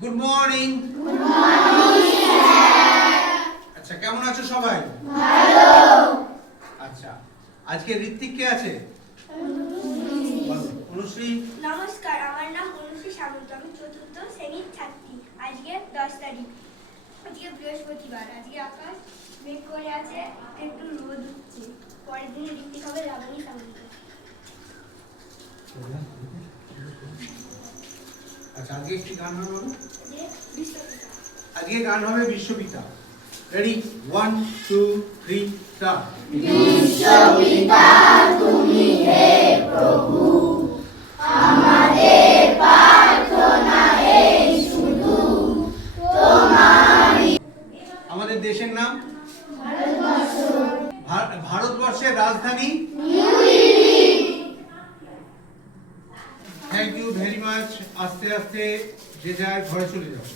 Good morning. আচ্ছা, কেমন আছো সবাই? ভালো। আচ্ছা, আজকে ঋত্বিক কে আছে? অনুশ্রী। নমস্কার, আমার নাম অনুশ্রী সামন্ত। আমি চতুর্থ শ্রেণীর ছাত্রী। আজকে 10 তারিখ, আজকে বৃহস্পতিবার। আজকে আকাশ মেঘ করে আছে, একটু রোদ উঠছে। পরের দিনে ঋত্বিক হবে লাবণী সামন্ত। আচ্ছা, আজকে কি গান হবে? বিশ্বপিতা। আজকে গান হবে বিশ্বপিতা। Ready, 1 2 3 start. বিশ্বপিতা তুমি হে প্রভু, আমাদের প্রার্থনা এই শুধু তোমারই। আমাদের দেশের নাম ভারতবর্ষের রাজধানী New Delhi. Thank you very much. আস্তে আস্তে যে যায় ঘরে চলে যাও।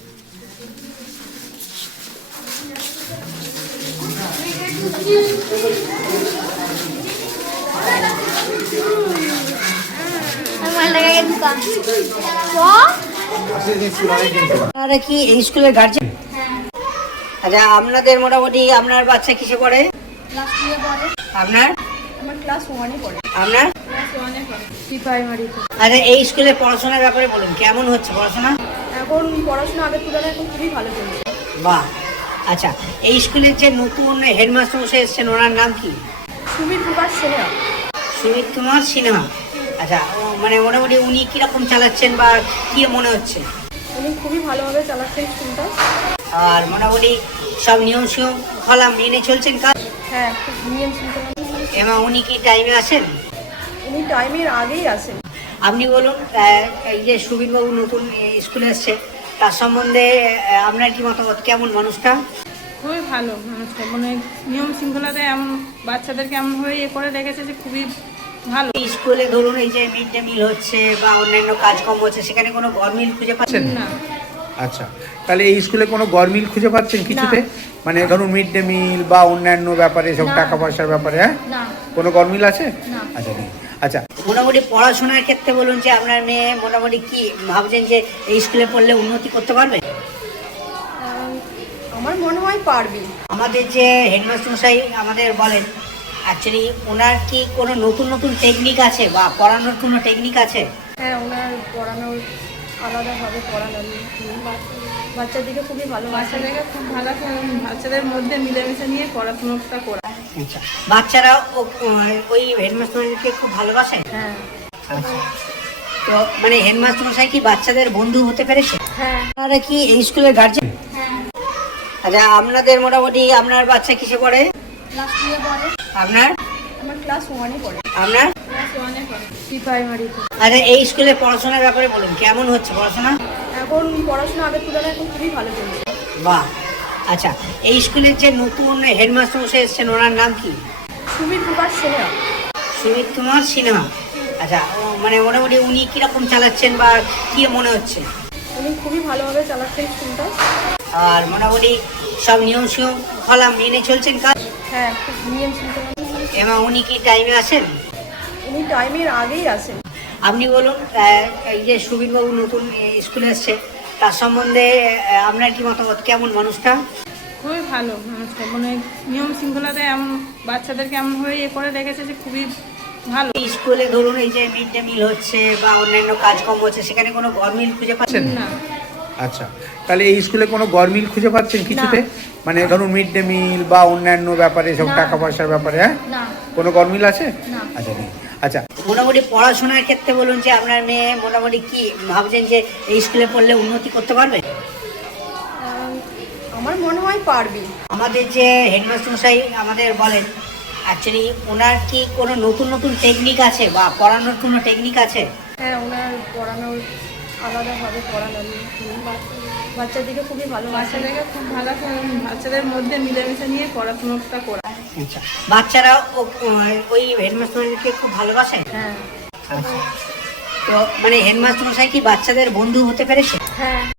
আপনারা কি এই স্কুলের গার্জেন? আচ্ছা, আপনাদের মোটামুটি আপনার বাচ্চা কিসে পড়ে? ক্লাস 2 এ পড়ে। আপনার? আমার ক্লাস 1 এ পড়ে। আপনার? ক্লাস 1 এ পড়ে, প্রাইমারিতে। আচ্ছা, এই স্কুলে পড়াশোনার ব্যাপারে বলুন, কেমন হচ্ছে পড়াশোনা? এখন পড়াশোনা আগের তুলনায় এখন খুবই ভালো চলছে। বাহ। আচ্ছা, এই স্কুলের যে নতুন হেডমাস্টার মশাই এসেছেন, ওনার নাম কি? সুমিত কুমার সিনহা। সুমিত কুমার সিনহা। আচ্ছা, মানে মোটামুটি উনি কিরকম চালাচ্ছেন বা কি মনে হচ্ছে? উনি খুবই ভালোভাবে চালাচ্ছেন স্কুলটা। আর মোটামুটি সব নিয়ম শৃঙ্খলা মেনে চলছেন কাজ? হ্যাঁ, খুব নিয়ম শৃঙ্খলা। এবং উনি কি টাইমে আসেন? উনি টাইমের আগেই আসেন। আপনি বলুন, এই যে সুবীরবাবু নতুন স্কুলে এসছে, তার সম্বন্ধে আপনার কি মতামত? কেমন মানুষটা? খুবই ভালো মানুষটা, মানে নিয়ম শৃঙ্খলাতে এমন বাচ্চাদেরকে এমনভাবে করে রেখেছে যে খুবই ভালো। এই স্কুলে ধরুন এই যে মিড ডে মিল হচ্ছে বা অন্যান্য কাজকর্ম হচ্ছে, সেখানে কোনো গরমিল খুঁজে পাচ্ছেন না। আচ্ছা, তাহলে এই স্কুলে কোনো গরমিল খুঁজে পাচ্ছেন কিছুতে? মানে ধরুন মিড ডে মিল বা অন্যান্য ব্যাপারে, সব না। টাকা পয়সার ব্যাপারে, হ্যাঁ, না। কোনো গরমিল আছে? না। আচ্ছা, নেই। আচ্ছা, মোটামুটি পড়াশোনার ক্ষেত্রে বলুন যে আপনার মেয়ে মোটামুটি কি ভাবছেন যে এই স্কুলে পড়লে উন্নতি করতে পারবে? আমার মনে হয় পারবি। আমাদের যে হেডমাস্টার মশাই আমাদের বলেন, অ্যাকচুয়ালি ওনার কি কোনো নতুন নতুন টেকনিক আছে বা পড়ানোর কোনো টেকনিক আছে? হ্যাঁ, ওনার পড়ানোর আলাদাভাবে পড়ানোর বাচ্চাদেরকে খুবই ভালো বাচ্চাদেরকে খুব ভালো, বাচ্চাদের মধ্যে মিলেমিশে নিয়ে পড়াশোনাটা করা। আচ্ছা, বাচ্চারা ওই হেডমাস্টারকে খুব ভালোবাসে? হ্যাঁ। আচ্ছা, তো মানে হেডমাস্টার মশাই কি বাচ্চাদের বন্ধু হতে পেরেছে? হ্যাঁ। আপনারা কি এই স্কুলের গার্জেন? আচ্ছা, আপনাদের মোটামুটি আপনার বাচ্চা কিসে পড়ে? ক্লাস 2 এ পড়ে। আপনার? আমার ক্লাস 1 এ পড়ে। আপনার? ক্লাস 1 এ পড়ে, প্রাইমারিতে। আচ্ছা, এই স্কুলে পড়াশোনার ব্যাপারে বলুন, কেমন হচ্ছে পড়াশোনা? এখন পড়াশোনা আগের তুলনায় এখন খুবই ভালো চলছে। বাহ। আচ্ছা, এই স্কুলের যে নতুন হেডমাস্টার মশাই এসেছেন, ওনার নাম কি? সুমিত কুমার সিনহা। সুমিত কুমার সিনহা। আচ্ছা, মানে মোটামুটি উনি কিরকম চালাচ্ছেন বা কি মনে হচ্ছে? উনি খুবই ভালোভাবে চালাচ্ছেন স্কুলটা। আর মোটামুটি সব নিয়ম শৃঙ্খলা মেনে চলছেন কাজ? হ্যাঁ, খুব নিয়ম শৃঙ্খলা। এবং উনি কি টাইমে আসেন? উনি টাইমের আগেই আসেন। আপনি বলুন, এই যে সুবীরবাবু নতুন স্কুলে এসছে, তার সম্বন্ধে আপনার কি মতামত? কেমন মানুষটা? খুবই ভালো মানুষটা, মানে নিয়ম শৃঙ্খলাতে এমন বাচ্চাদেরকে এমনভাবে করে রেখেছে যে খুবই ভালো। এই স্কুলে ধরুন এই যে মিড ডে মিল হচ্ছে বা অন্যান্য কাজকর্ম হচ্ছে, সেখানে কোনো গরমিল খুঁজে পাচ্ছেন? না। আচ্ছা, তাহলে এই স্কুলে কোনো গরমিল খুঁজে পাচ্ছেন কিছুতে? মানে ধরুন মিড ডে মিল বা অন্যান্য ব্যাপারে, সব না। টাকা পয়সার ব্যাপারে, হ্যাঁ, না। কোনো গরমিল আছে? না। আচ্ছা, নেই। আচ্ছা, মোটামুটি পড়াশোনার ক্ষেত্রে বলুন যে আপনার মেয়ে মোটামুটি কি ভাবছেন যে এই স্কুলে পড়লে উন্নতি করতে পারবে? আমার মনে হয় পারবি। আমাদের যে হেডমাস্টার মশাই আমাদের বলেন, অ্যাকচুয়ালি ওনার কি কোনো নতুন নতুন টেকনিক আছে বা পড়ানোর কোনো টেকনিক আছে? হ্যাঁ, ওনার পড়ানোর আলাদাভাবে পড়ানোর বাচ্চাদেরকে খুবই ভালো। বাচ্চাদেরকে খুব ভালো, বাচ্চাদের মধ্যে মিলেমিশে নিয়ে পড়াশোনাটা করা। আচ্ছা, বাচ্চারা ওই হেডমাস্টারকে খুব ভালোবাসে? হ্যাঁ। আচ্ছা, তো মানে হেডমাস্টার মশাই কি বাচ্চাদের বন্ধু হতে পেরেছে? হ্যাঁ।